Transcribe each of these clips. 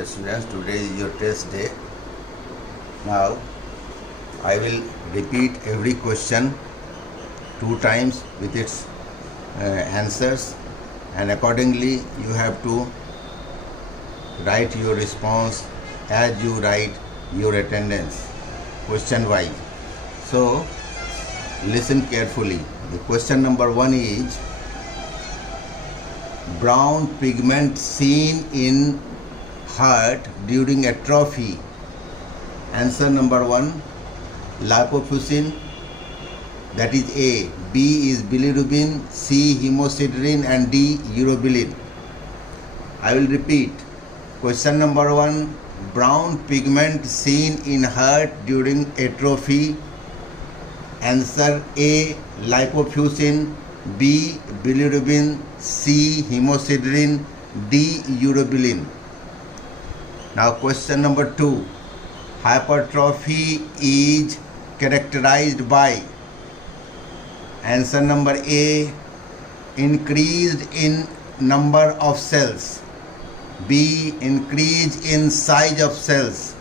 Dear students, today is your test day. Now, I will repeat every question 2 times with its answers, and accordingly you have to write your response as you write your attendance, question wise. So, listen carefully. The question number 1 is, brown pigment seen in heart during atrophy. Answer number 1, lipofuscin, that is A. B is bilirubin, C hemosiderin, and D urobilin. I will repeat. Question number 1, brown pigment seen in heart during atrophy. Answer A, lipofuscin, B, bilirubin, C, hemosiderin, D, urobilin. Now question number 2, hypertrophy is characterized by. Answer number A, increased in number of cells, B, increase in size of cells,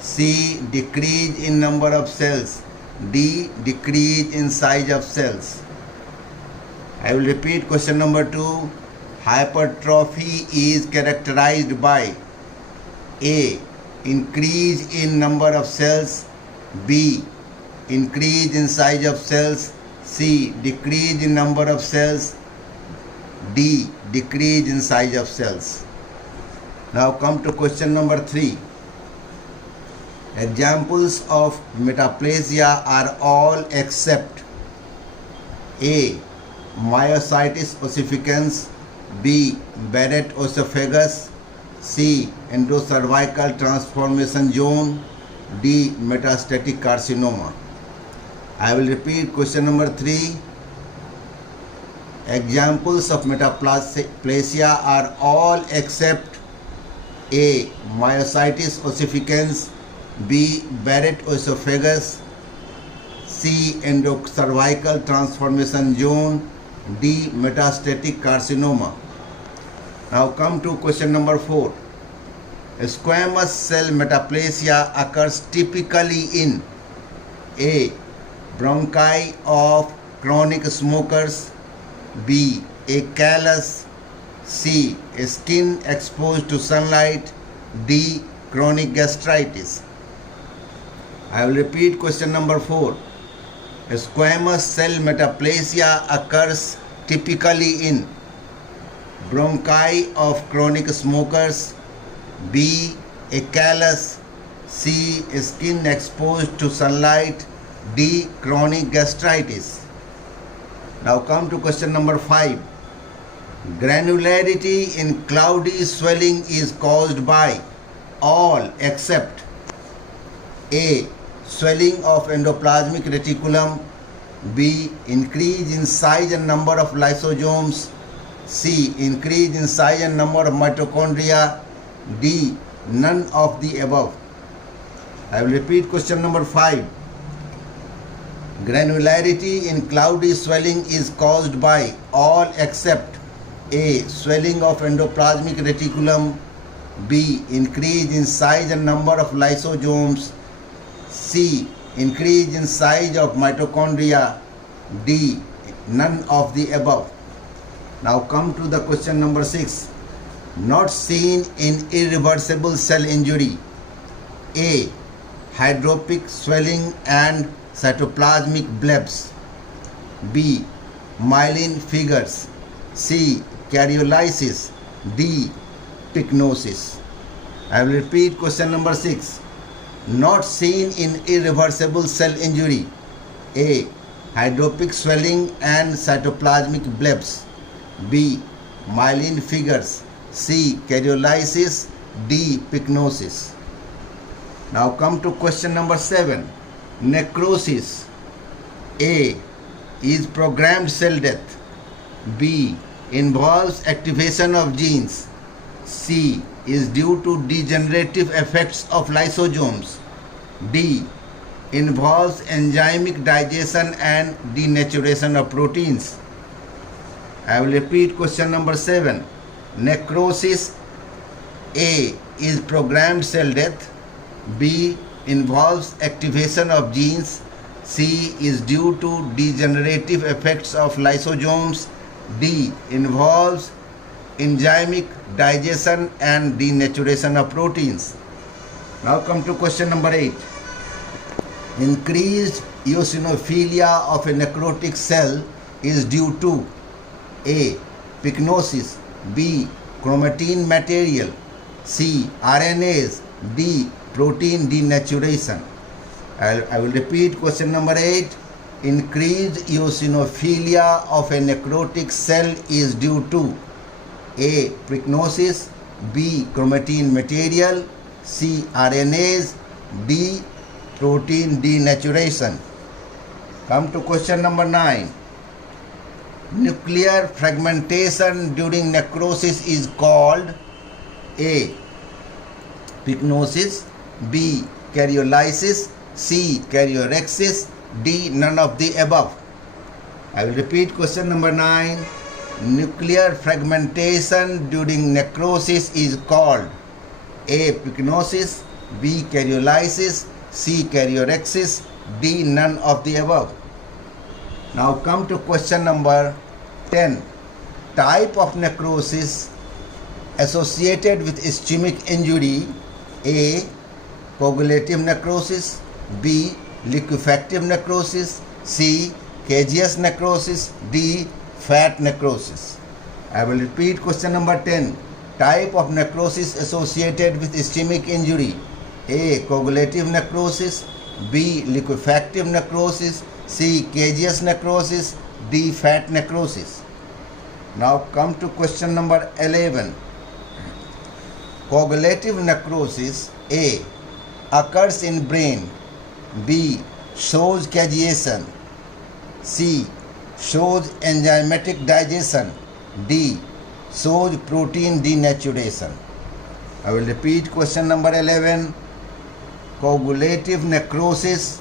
C, decrease in number of cells, D, decrease in size of cells. I will repeat question number 2. Hypertrophy is characterized by A, increase in number of cells, B, increase in size of cells, C, decrease in number of cells, D, decrease in size of cells. Now come to question number 3. Examples of metaplasia are all except A, myositis ossificans, B, Barrett esophagus, C, endocervical transformation zone, D, metastatic carcinoma. I will repeat question number 3. Examples of metaplasia are all except A, myositis ossificans, B, Barrett esophagus, C, endocervical transformation zone, D, metastatic carcinoma. Now come to question number 4. Squamous cell metaplasia occurs typically in A, bronchi of chronic smokers, B, a callus, C, skin exposed to sunlight, D, chronic gastritis. I will repeat question number 4. Squamous cell metaplasia occurs typically in bronchi of chronic smokers, B, a callus, C, skin exposed to sunlight, D, chronic gastritis. Now come to question number 5. Granularity in cloudy swelling is caused by all except A, swelling of endoplasmic reticulum, B, increase in size and number of lysosomes, C, increase in size and number of mitochondria, D, none of the above. I will repeat question number 5. Granularity in cloudy swelling is caused by all except A, swelling of endoplasmic reticulum, B, increase in size and number of lysosomes, C, increase in size of mitochondria, D, none of the above. Now come to the question number 6. Not seen in irreversible cell injury. A, hydropic swelling and cytoplasmic blebs, B, myelin figures, C, karyolysis, D, pycnosis. I will repeat question number 6. Not seen in irreversible cell injury. A, hydropic swelling and cytoplasmic blebs, B, myelin figures, C, karyolysis, D, pycnosis. Now come to question number 7. Necrosis. A, is programmed cell death, B, involves activation of genes, C, is due to degenerative effects of lysosomes, D, involves enzymic digestion and denaturation of proteins. I will repeat question number 7. Necrosis A is programmed cell death. B. Involves activation of genes. C. Is due to degenerative effects of lysosomes. D. Involves enzymic digestion and denaturation of proteins. Now come to question number 8. Increased eosinophilia of a necrotic cell is due to A. Pycnosis. B. Chromatin material. C. RNase. D. Protein denaturation. I will repeat question number 8. Increased eosinophilia of a necrotic cell is due to A. Pycnosis. B. Chromatin material. C. RNase. D. Protein denaturation. Come to question number 9. Nuclear fragmentation during necrosis is called A. Pycnosis. B. Karyolysis. C. Karyorrhexis. D. None of the above. I will repeat question number 9. Nuclear fragmentation during necrosis is called A. Pycnosis. B. Karyolysis. C. Karyorrhexis. D. None of the above. Now come to question number 10. Type of necrosis associated with ischemic injury. A. Coagulative necrosis. B. Liquefactive necrosis. C. Caseous necrosis. D. Fat necrosis. I will repeat question number 10. Type of necrosis associated with ischemic injury. A. Coagulative necrosis. B. Liquefactive necrosis. C. Caseous necrosis. D. Fat necrosis. Now come to question number 11. Coagulative necrosis. A. Occurs in brain. B. Shows caseation. C. Shows enzymatic digestion. D. Shows protein denaturation. I will repeat question number 11. Coagulative necrosis.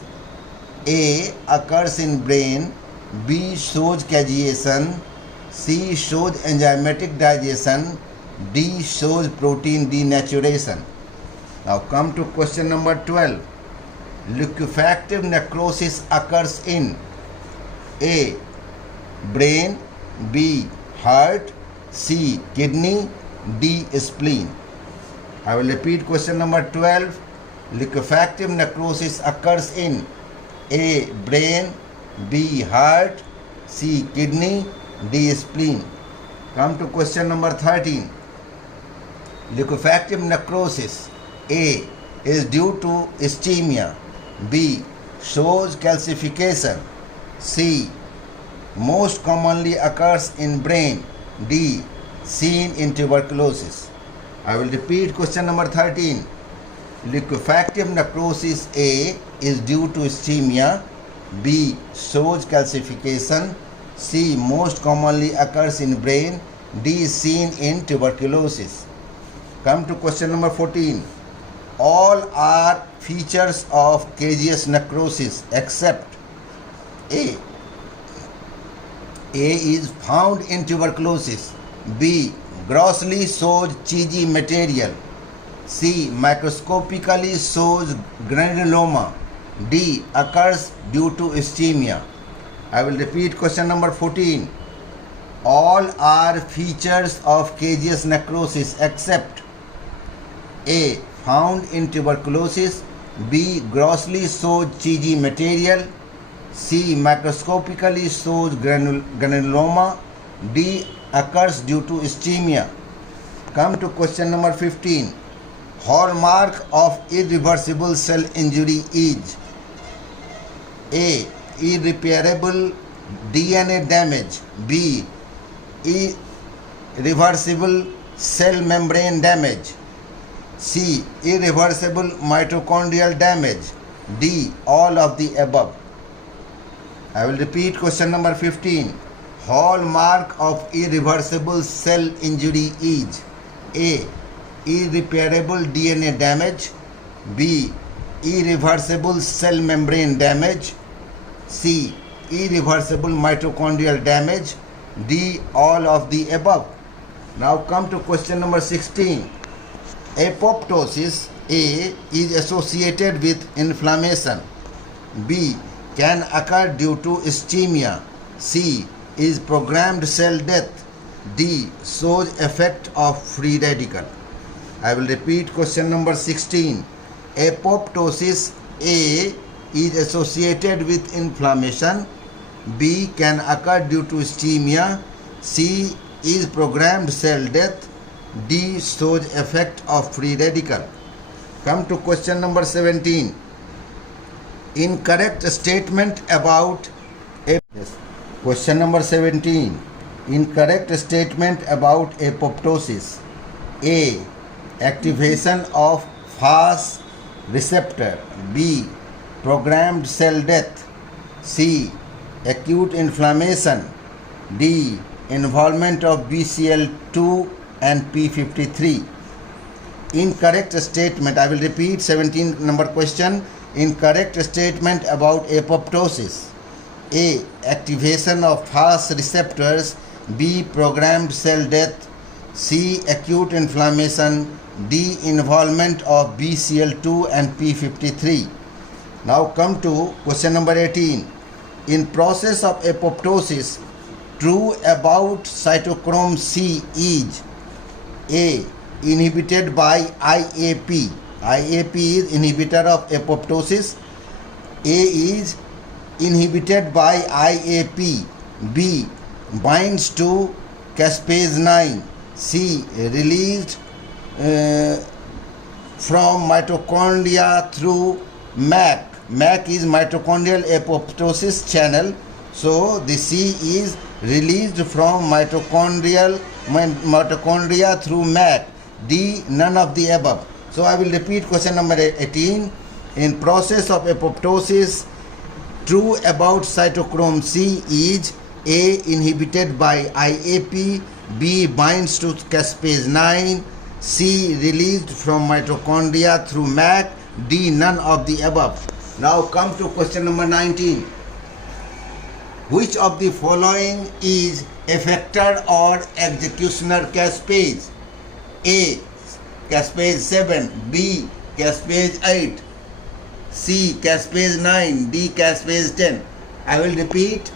A. Occurs in brain. B. Shows caseation. C. Shows enzymatic digestion. D. Shows protein denaturation. Now come to question number 12. Liquefactive necrosis occurs in A. Brain. B. Heart. C. Kidney. D. Spleen. I will repeat question number 12. Liquefactive necrosis occurs in A. Brain. B. Heart. C. Kidney. D. Spleen. Come to question number 13. Liquefactive necrosis. A. Is due to ischemia. B. Shows calcification. C. Most commonly occurs in brain. D. Seen in tuberculosis. I will repeat question number 13. Liquefactive necrosis. A. Is due to ischemia. B. Shows calcification. C. Most commonly occurs in brain. D. Seen in tuberculosis. Come to question number 14. All are features of caseous necrosis except A. A is found in tuberculosis. B. Grossly shows cheesy material. C. Microscopically shows granuloma. D. Occurs due to ischemia. I will repeat question number 14. All are features of caseous necrosis except A. Found in tuberculosis. B. Grossly shows cheesy material. C. Microscopically shows granuloma. D. Occurs due to ischemia. Come to question number 15. Hallmark of irreversible cell injury is A. Irreparable DNA damage. B. Irreversible cell membrane damage. C. Irreversible mitochondrial damage. D. All of the above. I will repeat question number 15. Hallmark of irreversible cell injury is A. Irreparable DNA damage. B. Irreversible cell membrane damage. C. Irreversible mitochondrial damage. D. All of the above. Now come to question number 16. Apoptosis A is associated with inflammation. B can occur due to ischemia. C is programmed cell death. D shows effect of free radical. I will repeat question number 16. Apoptosis A is associated with inflammation. B can occur due to ischemia. C is programmed cell death. D shows effect of free radical. Come to question number 17. Incorrect statement about question number 17. Incorrect statement about apoptosis. A. Activation of FAS receptor. B. Programmed cell death. C. Acute inflammation. D. Involvement of BCL2 and P53. Incorrect statement. I will repeat 17 number question. Incorrect statement about apoptosis. A. Activation of FAS receptors. B. Programmed cell death. C. Acute inflammation. D. Involvement of BCL2 and P53. Now come to question number 18. In process of apoptosis, true about cytochrome C is A. Inhibited by IAP. IAP is inhibitor of apoptosis. A is inhibited by IAP. B. Binds to caspase 9. C. Released from mitochondria through MAC. MAC is mitochondrial apoptosis channel. So the C is released from mitochondria through MAC. D. None of the above. So I will repeat question number 18. In process of apoptosis, true about cytochrome C is A. Inhibited by IAP. B. Binds to caspase 9. C. Released from mitochondria through MAC. D. None of the above. Now come to question number 19. Which of the following is effector or executioner caspase? A. Caspase 7. B. Caspase 8. C. Caspase 9. D. Caspase 10. I will repeat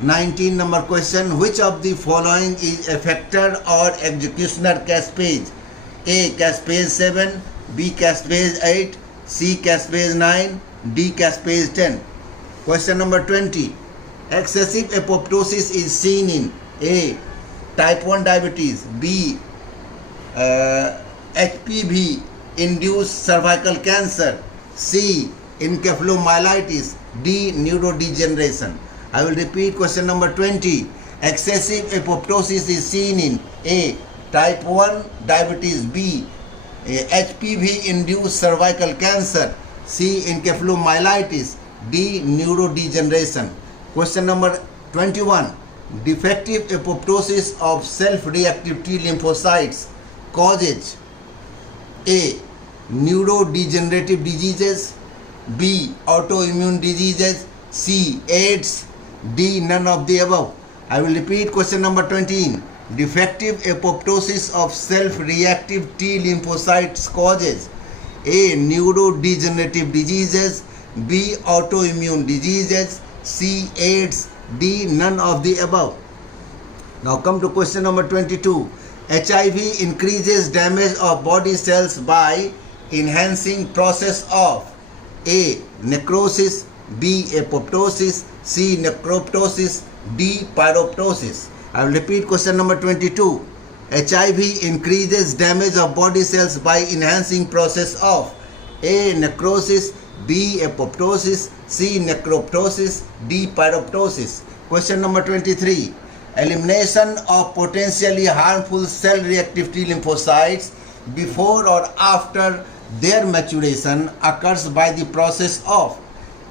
19 number question. Which of the following is effector or executioner caspase? A. Caspase 7. B. Caspase 8. C. Caspase 9. D. Caspase 10. Question number 20. Excessive apoptosis is seen in A. Type 1 diabetes. B. HPV induced cervical cancer. C. Encephalomyelitis. D. Neurodegeneration. I will repeat question number 20. Excessive apoptosis is seen in A. Type 1 diabetes. B. HPV induced cervical cancer. C. Encephalomyelitis. D. Neurodegeneration. Question number 21. Defective apoptosis of self-reactive T lymphocytes causes A. Neurodegenerative diseases. B. Autoimmune diseases. C. AIDS. D. None of the above. I will repeat question number 20. Defective apoptosis of self-reactive T lymphocytes causes A. Neurodegenerative diseases. B. Autoimmune diseases. C. AIDS. D. None of the above. Now come to question number 22. HIV increases damage of body cells by enhancing process of A. Necrosis. B. Apoptosis. C. Necroptosis. D. Pyroptosis. I will repeat question number 22. HIV increases damage of body cells by enhancing process of A. Necrosis. B. Apoptosis. C. Necroptosis. D. Pyroptosis. Question number 23. Elimination of potentially harmful cell-reactive T lymphocytes before or after their maturation occurs by the process of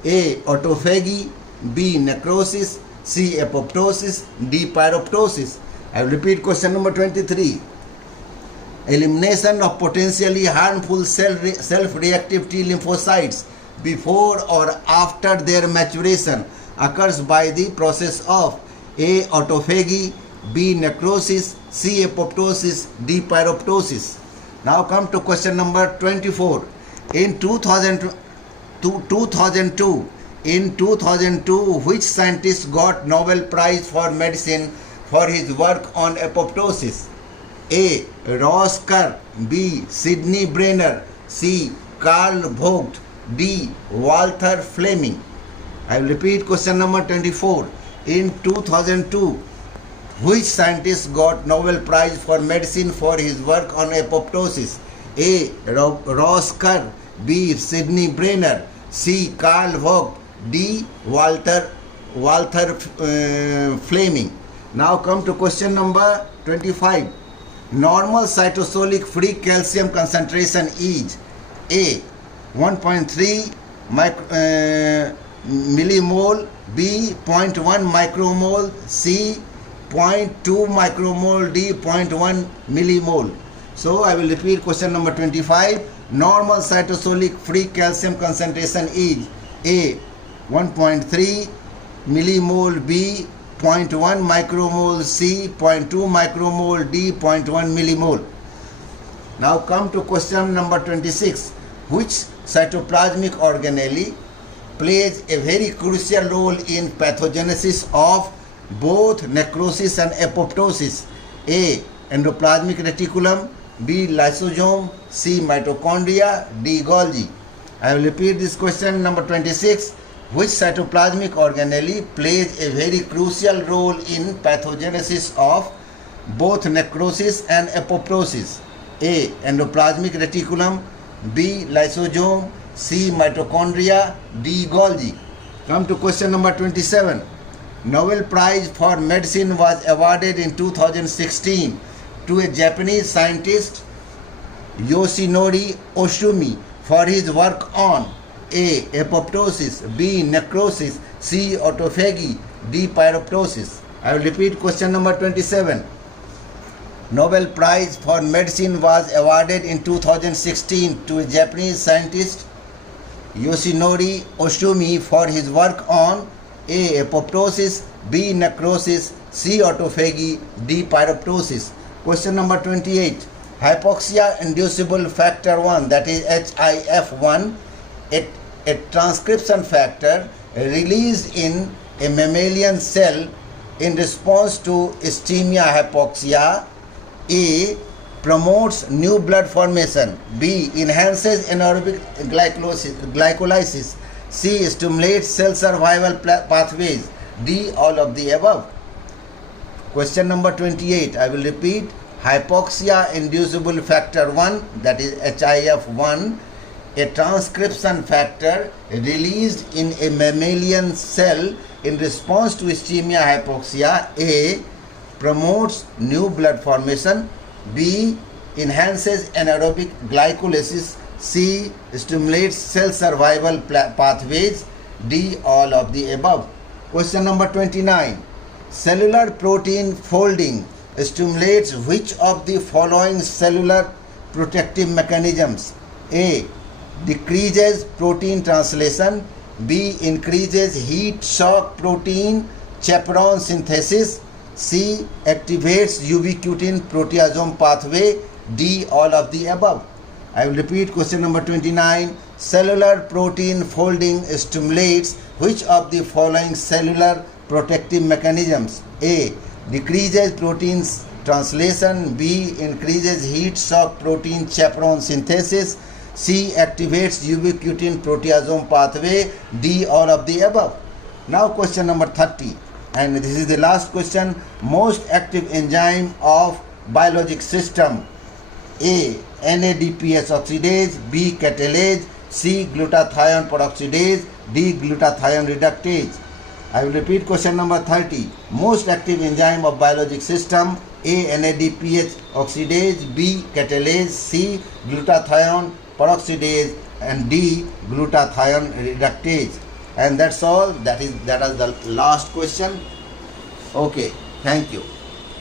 A. Autophagy. B. Necrosis. C. Apoptosis. D. Pyroptosis. I will repeat question number 23. Elimination of potentially harmful self-reactive T lymphocytes before or after their maturation occurs by the process of A. Autophagy. B. Necrosis. C. Apoptosis. D. Pyroptosis. Now come to question number 24. In 2002, which scientist got Nobel Prize for Medicine for his work on apoptosis? A. Ross Kerr, B. Sidney Brenner, C. Carl Vogt, D. Walther Fleming. I will repeat question number 24. In 2002, which scientist got Nobel Prize for Medicine for his work on apoptosis? A. Ross Kerr, B. Sidney Brenner, C. Carl Vogt, D. Walther Fleming. Now come to question number 25. Normal cytosolic free calcium concentration is A. 1.3 millimole, B. 0.1 micromole, C. 0.2 micromole, D. 0.1 millimole. So I will repeat question number 25. Normal cytosolic free calcium concentration is A. 1.3 millimole, B. 0.1 micromole, C. 0.2 micromole, D. 0.1 millimole. Now come to question number 26. Which cytoplasmic organelle plays a very crucial role in pathogenesis of both necrosis and apoptosis? A. Endoplasmic reticulum, B. Lysosome, C. Mitochondria, D. Golgi. I will repeat this question number 26. Which cytoplasmic organelle plays a very crucial role in pathogenesis of both necrosis and apoptosis? A. Endoplasmic reticulum, B. Lysosome, C. Mitochondria, D. Golgi. Come to question number 27. Nobel Prize for Medicine was awarded in 2016 to a Japanese scientist, Yoshinori Oshumi, for his work on A. Apoptosis, B. Necrosis, C. Autophagy, D. Pyroptosis. I will repeat question number 27. Nobel Prize for Medicine was awarded in 2016 to a Japanese scientist, Yoshinori Oshumi, for his work on A. Apoptosis, B. Necrosis, C. Autophagy, D. Pyroptosis. Question number 28. Hypoxia-inducible factor 1, that is HIF1, a transcription factor released in a mammalian cell in response to ischemia hypoxia. A. Promotes new blood formation, B. Enhances anaerobic glycolysis, C. Stimulates cell survival pathways, D. All of the above. Question number 28. I will repeat. Hypoxia-inducible factor 1, that is HIF1, a transcription factor released in a mammalian cell in response to ischemia hypoxia. A. Promotes new blood formation, B. Enhances anaerobic glycolysis, C. Stimulates cell survival pathways, D. All of the above. Question number 29. Cellular protein folding stimulates which of the following cellular protective mechanisms? A. Decreases protein translation, B. Increases heat shock protein chaperone synthesis, C. Activates ubiquitin proteasome pathway, D. All of the above. I will repeat question number 29. Cellular protein folding stimulates which of the following cellular protective mechanisms? A. Decreases protein translation, B. Increases heat shock protein chaperone synthesis, C. Activates ubiquitin proteasome pathway, D. All of the above. Now question number 30, and this is the last question. Most active enzyme of biologic system: A. NADPS oxidase, B. catalase, C. glutathione peroxidase, D. glutathione reductase. I will repeat question number 30. Most active enzyme of biologic system: A. NADPH oxidase, B. catalase, C. glutathione peroxidase, and D. glutathione reductase. And that's all. That is the last question. Okay, thank you.